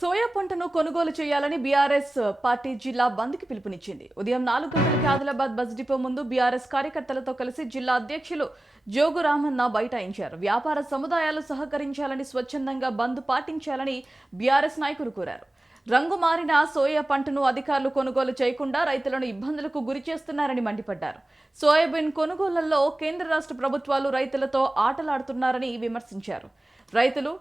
Soya పంటను కొనుగోలు చేయాలని బీఆర్ఎస్ పార్టీ జిల్లా బంద్కి పిలుపునిచ్చింది. ఉదయం 4 గంటలకి ఆదిలాబాద్ బస్ డిపో ముందు బీఆర్ఎస్ కార్యకర్తలతో కలిసి జిల్లా అధ్యక్షులు జోగు రామన్న బైఠాయించారు. వ్యాపార సముదాయాలు సహకరించాలని, స్వచ్ఛందంగా బంద్ పాటించాలని బీఆర్ఎస్ నాయకులు కోరారు. రంగు మారిన సోయా పంటను అధికారులు కొనుగోలు చేయకుండా రైతులను ఇబ్బందులకు గురి చేస్తున్నారని మండిపడ్డారు. సోయాబీన్ కొనుగోళ్లలో కేంద్ర రాష్ట్ర ప్రభుత్వాలు రైతులతో ఆటలాడుతున్నారని విమర్శించారు. రైతులు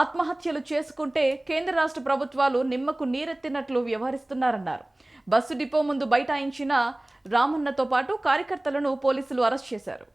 ఆత్మహత్యలు చేసుకుంటే కేంద్ర రాష్ట్ర ప్రభుత్వాలు నిమ్మకు నీరెత్తినట్లు వ్యవహరిస్తున్నారన్నారు. బస్సు డిపో ముందు బైఠాయించిన రామన్నతో పాటు కార్యకర్తలను పోలీసులు అరెస్ట్ చేశారు.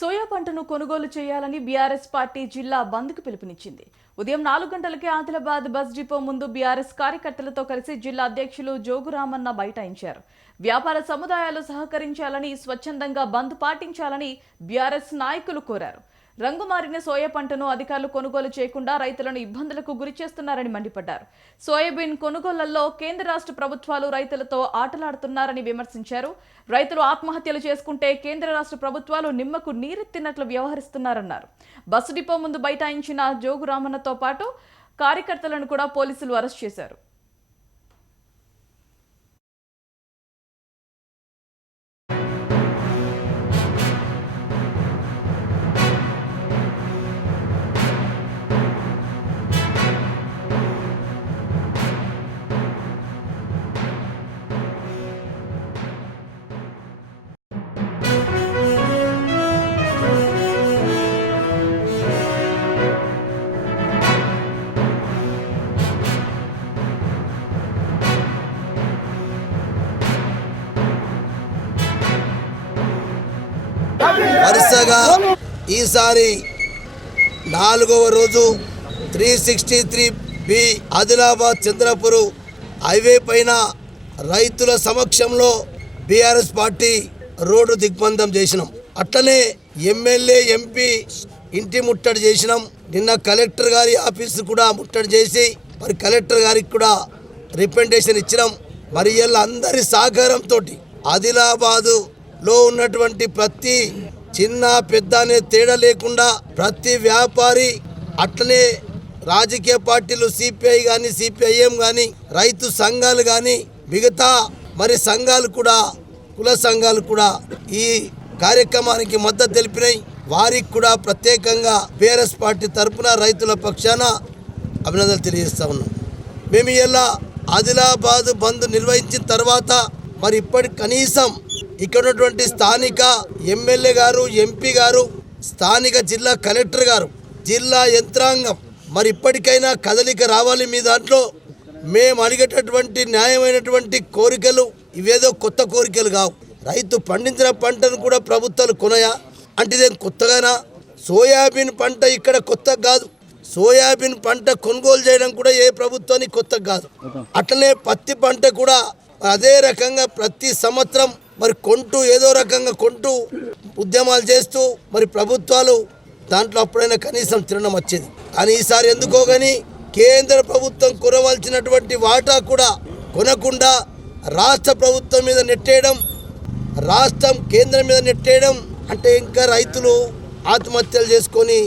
సోయా పంటను కొనుగోలు చేయాలని బీఆర్ఎస్ పార్టీ జిల్లా బంద్కు పిలుపునిచ్చింది. ఉదయం 4 గంటలకే ఆదిలాబాద్ బస్ డిపో ముందు బీఆర్ఎస్ కార్యకర్తలతో కలిసి జిల్లా అధ్యక్షులు జోగు రామన్న బైఠాయించారు. వ్యాపార సముదాయాలు సహకరించాలని, స్వచ్ఛందంగా బంద్ పాటించాలని బీఆర్ఎస్ నాయకులు కోరారు. రంగు మారిన సోయా పంటను అధికారులు కొనుగోలు చేయకుండా రైతులను ఇబ్బందులకు గురి చేస్తున్నారని మండిపడ్డారు. సోయాబీన్ కొనుగోళ్లలో కేంద్ర రాష్ట్ర ప్రభుత్వాలు రైతులతో ఆటలాడుతున్నారని విమర్శించారు. రైతులు ఆత్మహత్యలు చేసుకుంటే కేంద్ర రాష్ట్ర ప్రభుత్వాలు నిమ్మకు నీరెత్తినట్లు వ్యవహరిస్తున్నారన్నారు. బస్సు డిపో ముందు బైఠాయించిన జోగు రామన్నతో పాటు కార్యకర్తలను కూడా పోలీసులు అరెస్ట్ చేశారు. వరుసగా ఈసారి 4వ రోజు 363B ఆదిలాబాద్ చంద్రపూర్ హైవే పైన రైతుల సమక్షంలో బీఆర్ఎస్ పార్టీ రోడ్డు దిగ్బంధం చేసినాం. అట్లనే ఎమ్మెల్యే ఎంపీ ఇంటి ముట్టడి చేసినాం. నిన్న కలెక్టర్ గారి ఆఫీసు కూడా ముట్టడి చేసి మరి కలెక్టర్ గారికి కూడా రిప్రజెంటేషన్ ఇచ్చినాం. మరి ఇలా అందరి సహకారంతో ఆదిలాబాదులో ఉన్నటువంటి ప్రతి చిన్న పెద్ద అనే తేడా లేకుండా ప్రతి వ్యాపారి, అట్లనే రాజకీయ పార్టీలు సిపిఐ కానీ సిపిఐఎం కానీ రైతు సంఘాలు కానీ మిగతా మరి సంఘాలు కూడా, కుల సంఘాలు కూడా ఈ కార్యక్రమానికి మద్దతు తెలిపినాయి. వారికి కూడా ప్రత్యేకంగా బీఆర్ఎస్ పార్టీ తరఫున రైతుల పక్షాన అభినందనలు తెలియజేస్తా ఉన్నాం. మేము ఇలా ఆదిలాబాద్ బంద్ నిర్వహించిన తర్వాత మరి ఇప్పటి కనీసం ఇక్కడ ఉన్నటువంటి స్థానిక ఎమ్మెల్యే గారు, ఎంపీ గారు, స్థానిక జిల్లా కలెక్టర్ గారు, జిల్లా యంత్రాంగం మరి ఇప్పటికైనా కదలిక రావాలి. మీ దాంట్లో మేము అడిగేటటువంటి న్యాయమైనటువంటి కోరికలు ఇవేదో కొత్త కోరికలు కావు. రైతు పండించిన పంటను కూడా ప్రభుత్వాలు కొనయా అంటే ఇదేం కొత్తగానా? సోయాబీన్ పంట ఇక్కడ కొత్త కాదు. సోయాబీన్ పంట కొనుగోలు చేయడం కూడా ఏ ప్రభుత్వానికి కొత్త కాదు. అట్లనే పత్తి పంట కూడా అదే రకంగా ప్రతి సంవత్సరం మరి కొంటూ ఏదో రకంగా కొంటూ ఉద్యమాలు చేస్తూ మరి ప్రభుత్వాలు దాంట్లో అప్పుడైనా కనీసం తినడం వచ్చేది. కానీ ఈసారి ఎందుకో కానీ కేంద్ర ప్రభుత్వం కొనవలసినటువంటి వాటా కూడా కొనకుండా రాష్ట్ర ప్రభుత్వం మీద నెట్టేయడం, రాష్ట్రం కేంద్రం మీద నెట్టేయడం అంటే ఇంకా రైతులు ఆత్మహత్యలు చేసుకొని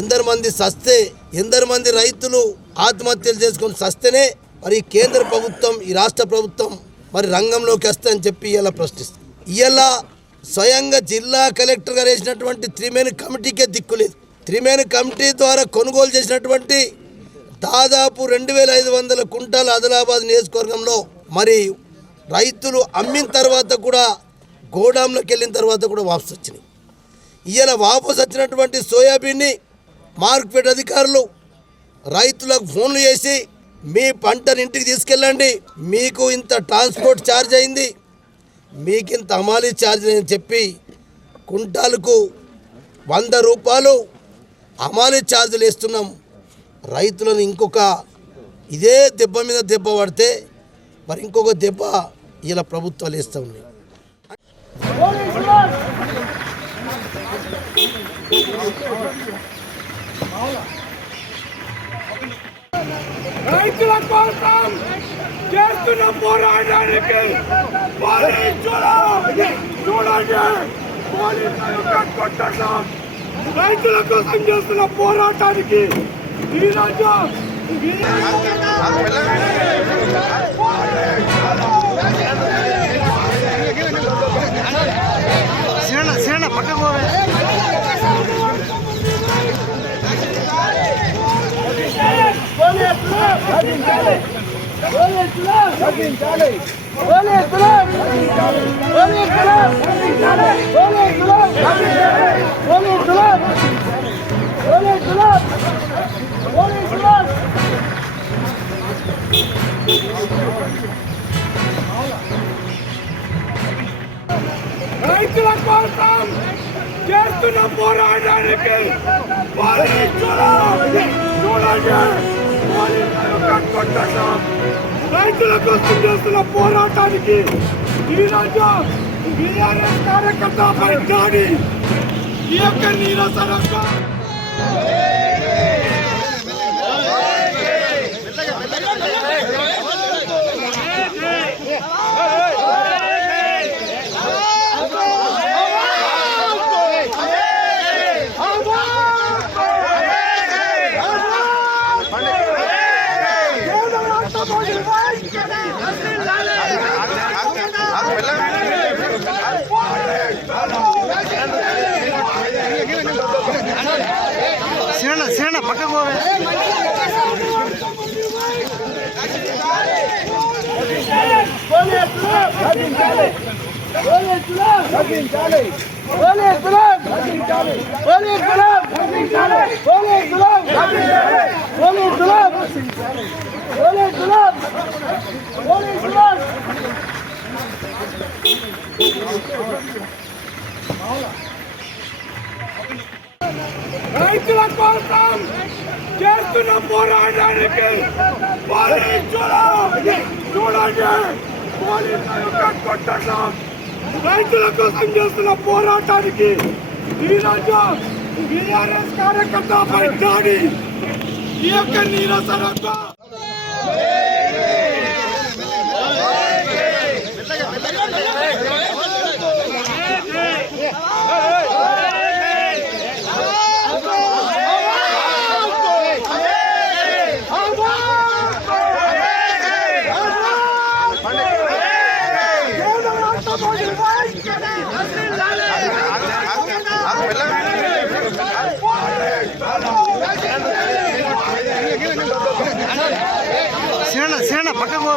ఎందరు మంది రైతులు ఆత్మహత్యలు చేసుకొని సస్తేనే మరి కేంద్ర ప్రభుత్వం ఈ రాష్ట్ర ప్రభుత్వం మరి రంగంలోకి వస్తాయని చెప్పి ఇలా ప్రశ్నిస్తుంది. ఇలా స్వయంగా జిల్లా కలెక్టర్ గారు వేసినటువంటి 3 మెన్ కమిటీకే దిక్కులేదు. 3 మెన్ కమిటీ ద్వారా కొనుగోలు చేసినటువంటి దాదాపు 2500 కుంటాలు ఆదిలాబాద్ నియోజకవర్గంలో మరి రైతులు అమ్మిన తర్వాత కూడా గోడాంలోకి వెళ్ళిన తర్వాత కూడా వాపసు వచ్చినాయి. ఇలా వాపసు వచ్చినటువంటి సోయాబీన్ని మార్కెట్ అధికారులు రైతులకు ఫోన్లు చేసి మీ పంటని ఇంటికి తీసుకెళ్ళండి, మీకు ఇంత ట్రాన్స్పోర్ట్ ఛార్జ్ అయింది, మీకు ఇంత హమాలీ ఛార్జ్ అని చెప్పి కుంటాలకు 100 రూపాయలు హమాలీ ఛార్జీలు వేస్తున్నాం. రైతులను ఇంకొక ఇదే దెబ్బ మీద దెబ్బ పడితే మరి ఇంకొక దెబ్బ ఇలా ప్రభుత్వాలు వేస్తూ ఉన్నాయి. రైతుల కోసం చేస్తున్న పోరాటానికి చూడండి, రైతుల కోసం చేస్తున్న పోరాటానికి ఈరోజు పక్కకు రైతుల కోసం చేస్తున్న పోరాటానికి చూడండి, రైతుల కోసం చేస్తున్న పోరాటానికి ఈరోజు బీఆర్ఎస్ కార్యకర్తపై దాడి, ఈ యొక్క నిరసనకు పక్కకు రైతుల కోసం చేస్తున్న పోరాటానికి చూడండి, రైతుల కోసం చేస్తున్న పోరాటానికి ఈరోజు బీఆర్ఎస్ కార్యకర్తపై దాడి, ఈ యొక్క నిరసనకు పక్కకు